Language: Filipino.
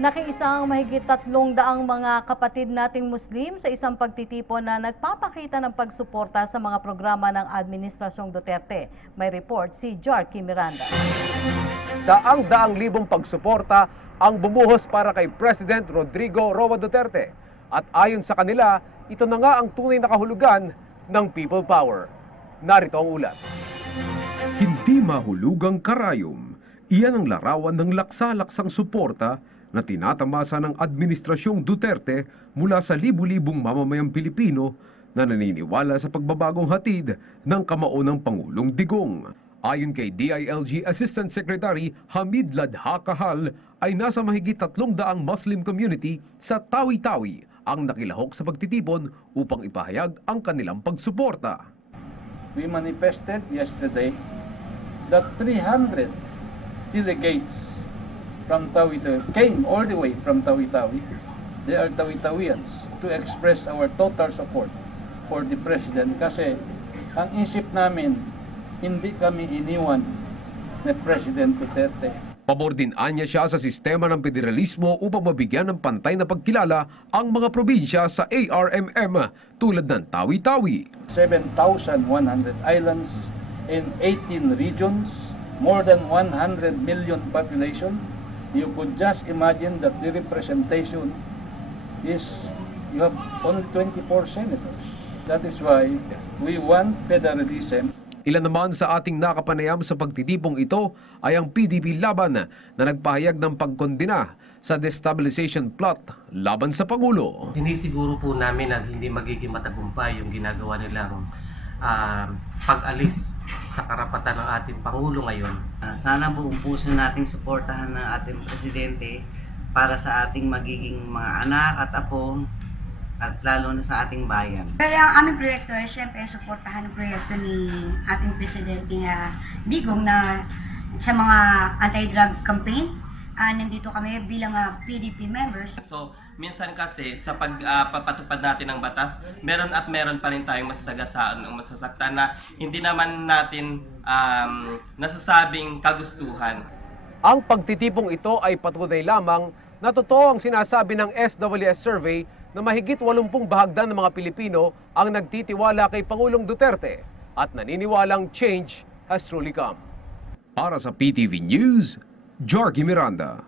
Nakiisa ang mahigit 300 mga kapatid nating Muslim sa isang pagtitipon na nagpapakita ng pagsuporta sa mga programa ng Administrasyong Duterte. May report si Jarky Miranda. Daang-daang libong pagsuporta ang bumuhos para kay President Rodrigo Roa Duterte. At ayon sa kanila, ito na nga ang tunay na kahulugan ng people power. Narito ang ulat. Hindi mahulugang karayom. Iyan ang larawan ng laksa-laksang suporta na tinatamasa ng Administrasyong Duterte mula sa libu-libong mamamayang Pilipino na naniniwala sa pagbabagong hatid ng kamao ng Pangulong Digong. Ayon kay DILG Assistant Secretary Hamid Ladha Kahal, ay nasa mahigit 300 Muslim community sa Tawi-Tawi ang nakilahok sa pagtitipon upang ipahayag ang kanilang pagsuporta. We manifested yesterday that 300 delegates from Tawi-Tawi came all the way from Tawi-Tawi. They are Tawi-Tawians to express our total support for the President kasi ang isip namin, hindi kami iniwan ni President Duterte. Pabor din anya siya sa sistema ng federalismo upang mabigyan ng pantay na pagkilala ang mga probinsya sa ARMM tulad ng Tawi-Tawi. 7,100 islands in 18 regions, more than 100 million population. You could just imagine that the representation is, you have only 24 senators. That is why we want federalism. Ilan naman sa ating nakapanayam sa pagtitipong ito ay ang PDP Laban na nagpahayag ng pagkondena sa destabilization plot laban sa Pangulo. Sinisiguro po namin na hindi magiging matagumpay yung ginagawa nilang pag-alis sa karapatan ng ating Pangulo ngayon. Sana buong puso nating suportahan ng ating Presidente para sa ating magiging mga anak at apo at lalo na sa ating bayan. Kaya ang aming proyekto ay siyempre suportahan ang proyekto ni ating Presidente Digong na sa mga anti-drug campaign. Nandito kami bilang PDP members. So, minsan kasi sa pagpapatupad natin ng batas, meron pa rin tayong masasagasaan o masasaktan na hindi naman natin nasasabing kagustuhan. Ang pagtitipong ito ay patunay lamang na totoo ang sinasabi ng SWS survey na mahigit 80 bahagdan ng mga Pilipino ang nagtitiwala kay Pangulong Duterte at naniniwalang change has truly come. Para sa PTV News, Jarky Miranda.